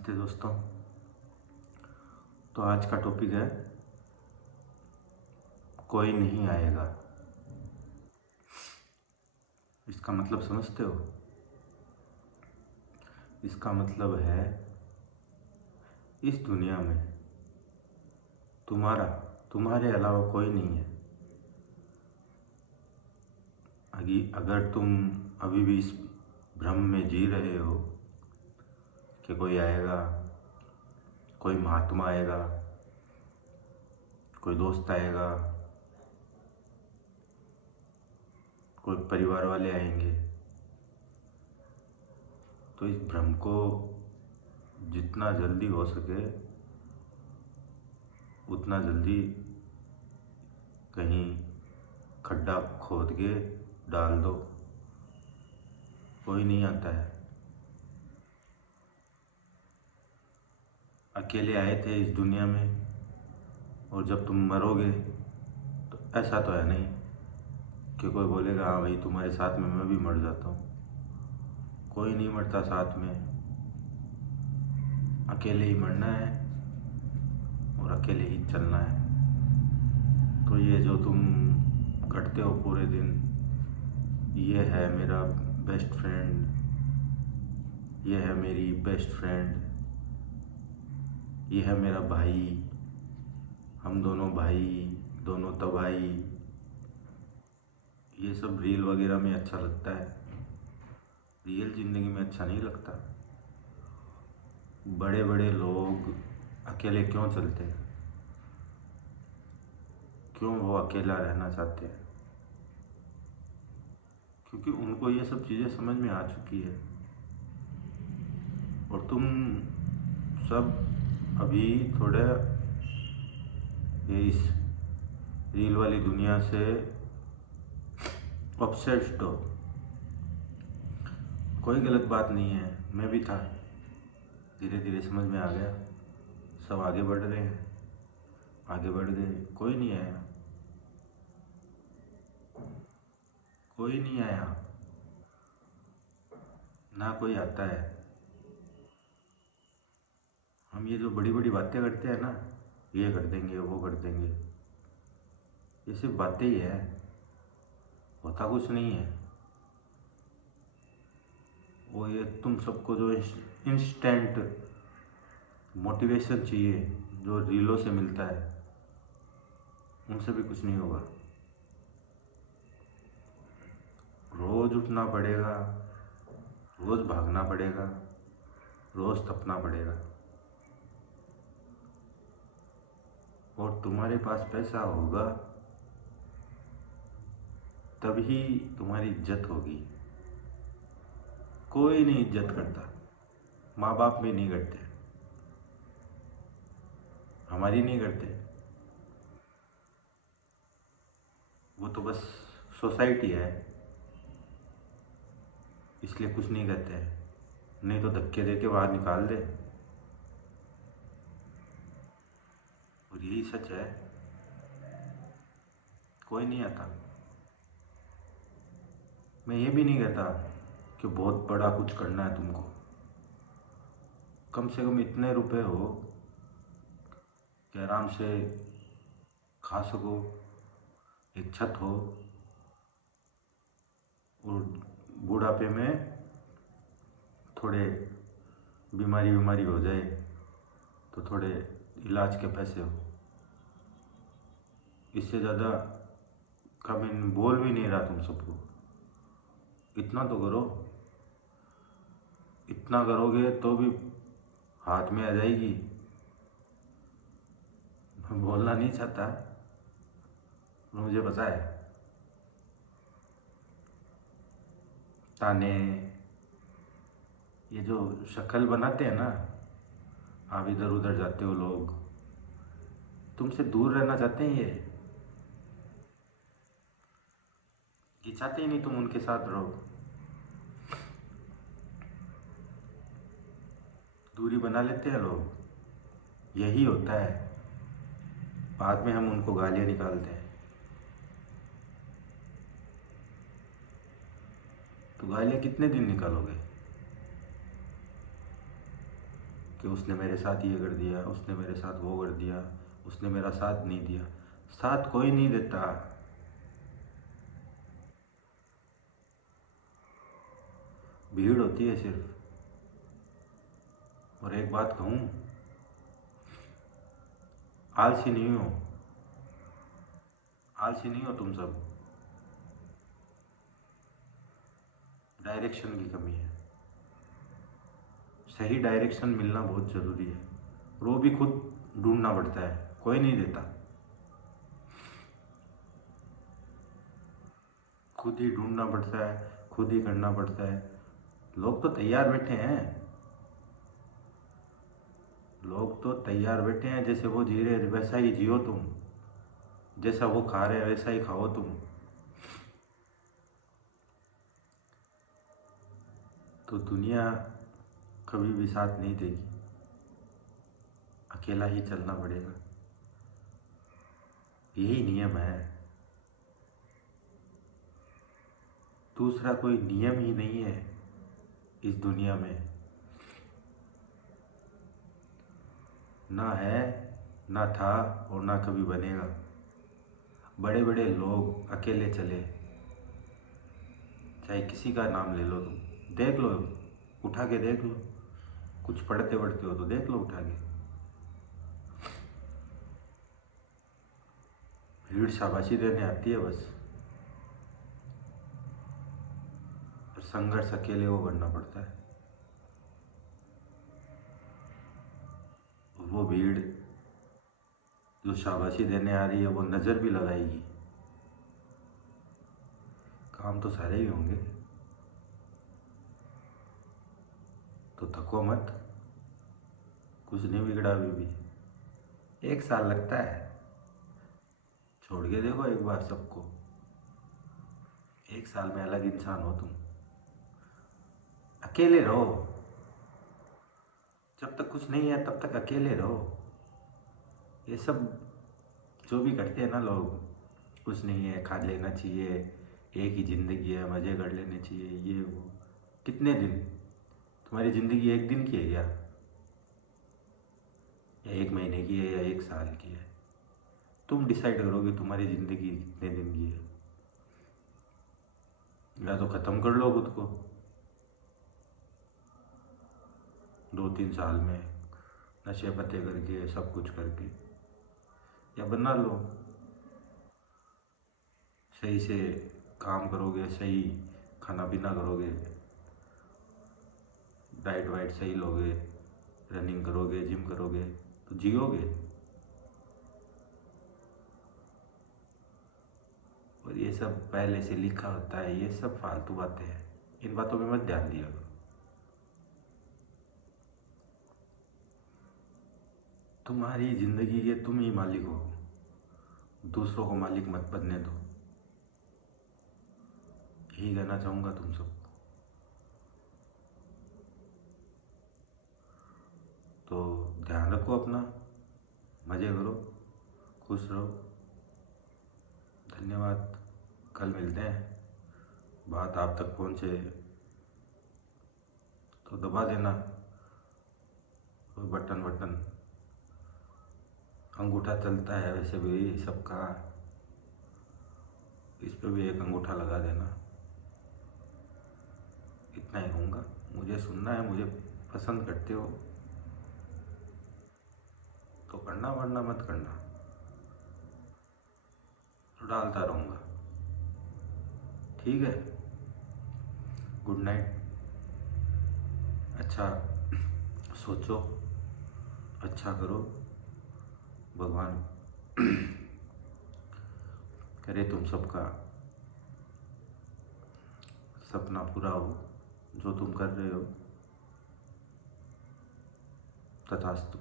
नमस्ते दोस्तों। तो आज का टॉपिक है कोई नहीं आएगा। इसका मतलब समझते हो? इसका मतलब है इस दुनिया में तुम्हारे अलावा कोई नहीं है। अगर तुम अभी भी इस भ्रम में जी रहे हो कि कोई आएगा, कोई महात्मा आएगा, कोई दोस्त आएगा, कोई परिवार वाले आएंगे, तो इस भ्रम को जितना जल्दी हो सके उतना जल्दी कहीं खड्डा खोद के डाल दो। कोई नहीं आता है। अकेले आए थे इस दुनिया में, और जब तुम मरोगे तो ऐसा तो है नहीं कि कोई बोलेगा हाँ भाई तुम्हारे साथ में मैं भी मर जाता हूँ। कोई नहीं मरता साथ में, अकेले ही मरना है और अकेले ही चलना है। तो ये जो तुम करते हो पूरे दिन, ये है मेरा बेस्ट फ्रेंड, ये है मेरी बेस्ट फ्रेंड, ये है मेरा भाई, हम दोनों भाई, दोनों तबाही, ये सब रील वगैरह में अच्छा लगता है। रियल ज़िंदगी में अच्छा नहीं लगता। बड़े बड़े लोग अकेले क्यों चलते हैं? क्यों वो अकेला रहना चाहते हैं? क्योंकि उनको ये सब चीज़ें समझ में आ चुकी है। और तुम सब अभी थोड़े इस रील वाली दुनिया से ऑब्सेस्ड हो। कोई गलत बात नहीं है, मैं भी था। धीरे धीरे समझ में आ गया, सब आगे बढ़ रहे हैं, आगे बढ़ गए। कोई नहीं आया, कोई नहीं आया, ना कोई आता है। हम ये जो बड़ी बड़ी बातें करते हैं ना, ये कर देंगे, वो कर देंगे, ये सिर्फ बातें ही है, होता कुछ नहीं है। वो ये तुम सबको जो इंस्टेंट मोटिवेशन चाहिए, जो रीलों से मिलता है, उनसे भी कुछ नहीं होगा। रोज उठना पड़ेगा, रोज भागना पड़ेगा, रोज तपना पड़ेगा। और तुम्हारे पास पैसा होगा तभी तुम्हारी इज्जत होगी। कोई नहीं इज्जत करता, माँ बाप भी नहीं करते, हमारी नहीं करते। वो तो बस सोसाइटी है, इसलिए कुछ नहीं कहते हैं, नहीं तो धक्के दे के बाहर निकाल दे। और यही सच है, कोई नहीं आता। मैं ये भी नहीं कहता कि बहुत बड़ा कुछ करना है तुमको। कम से कम इतने रुपए हो कि आराम से खा सको, एक छत हो, और बुढ़ापे में थोड़े बीमारी हो जाए तो थोड़े इलाज के पैसे हो। इससे ज़्यादा का मैं बोल भी नहीं रहा तुम सबको। इतना तो करो, इतना करोगे तो भी हाथ में आ जाएगी। मैं बोलना नहीं चाहता, मुझे पता है। ताने, ये जो शक्ल बनाते हैं ना, आप इधर उधर जाते हो, लोग तुमसे दूर रहना चाहते हैं। ये चाहते ही नहीं तुम उनके साथ रहो। दूरी बना लेते हैं लोग, यही होता है। बाद में हम उनको गालियाँ निकालते हैं। तो गालियाँ कितने दिन निकालोगे? कि उसने मेरे साथ ये कर दिया, उसने मेरे साथ वो कर दिया, उसने मेरा साथ नहीं दिया। साथ कोई नहीं देता। भीड़ होती है सिर्फ। और एक बात कहूँ, आलसी नहीं हो, आलसी नहीं हो तुम सब। डायरेक्शन की कमी है। सही डायरेक्शन मिलना बहुत ज़रूरी है, और वो भी खुद ढूंढना पड़ता है, कोई नहीं देता। खुद ही ढूंढना पड़ता है, खुद ही करना पड़ता है। लोग तो तैयार बैठे हैं, लोग तो तैयार बैठे हैं, जैसे वो जी रहे वैसा ही जियो तुम, जैसा वो खा रहे वैसा ही खाओ तुम। तो दुनिया कभी भी साथ नहीं देगी, अकेला ही चलना पड़ेगा, यही नियम है। दूसरा कोई नियम ही नहीं है इस दुनिया में। ना है, ना था, और ना कभी बनेगा। बड़े बड़े लोग अकेले चले, चाहे किसी का नाम ले लो तुम, देख लो, उठा के देख लो, कुछ पढ़ते पढ़ते हो तो देख लो उठा के। भीड़ शाबाशी देने आती है बस, और संघर्ष अकेले को करना पड़ता है। वो भीड़ जो शाबाशी देने आ रही है वो नज़र भी लगाएगी। काम तो सारे ही होंगे, तो थको मत, कुछ नहीं बिगड़ा अभी भी। 1 साल लगता है, छोड़ के देखो एक बार सबको। 1 साल में अलग इंसान हो तुम। अकेले रहो, जब तक कुछ नहीं है तब तक अकेले रहो। ये सब जो भी करते हैं ना लोग, कुछ नहीं है, खा लेना चाहिए, एक ही ज़िंदगी है, मज़े कर लेने चाहिए, ये वो। कितने दिन? तुम्हारी ज़िंदगी एक दिन की है क्या? या 1 महीने की है, या 1 साल की है? तुम डिसाइड करोगे तुम्हारी ज़िंदगी कितने दिन की है। या तो ख़त्म कर लो खुद को 2-3 साल में, नशे पत्ते करके, सब कुछ करके, या बना लो। सही से काम करोगे, सही खाना पीना करोगे, डाइट वाइट सही लोगे, रनिंग करोगे, जिम करोगे, तो जियोगे। और ये सब पहले से लिखा होता है, ये सब फालतू बातें हैं, इन बातों पे मत ध्यान दिया करो। तुम्हारी ज़िंदगी के तुम ही मालिक हो, दूसरों को मालिक मत बनने दो। यही कहना चाहूँगा तुम सबको। तो ध्यान रखो अपना, मज़े करो, खुश रहो। धन्यवाद, कल मिलते हैं। बात आप तक पहुँचे तो दबा देना कोई बटन वटन, अंगूठा चलता है वैसे भी सबका, इस पे भी एक अंगूठा लगा देना। इतना ही कहूँगा। मुझे सुनना है, मुझे पसंद करते हो तो करना, वरना मत करना, तो डालता रहूँगा। ठीक है, गुड नाइट। अच्छा सोचो, अच्छा करो, भगवान करे तुम सबका सपना पूरा हो जो तुम कर रहे हो। तथास्तु।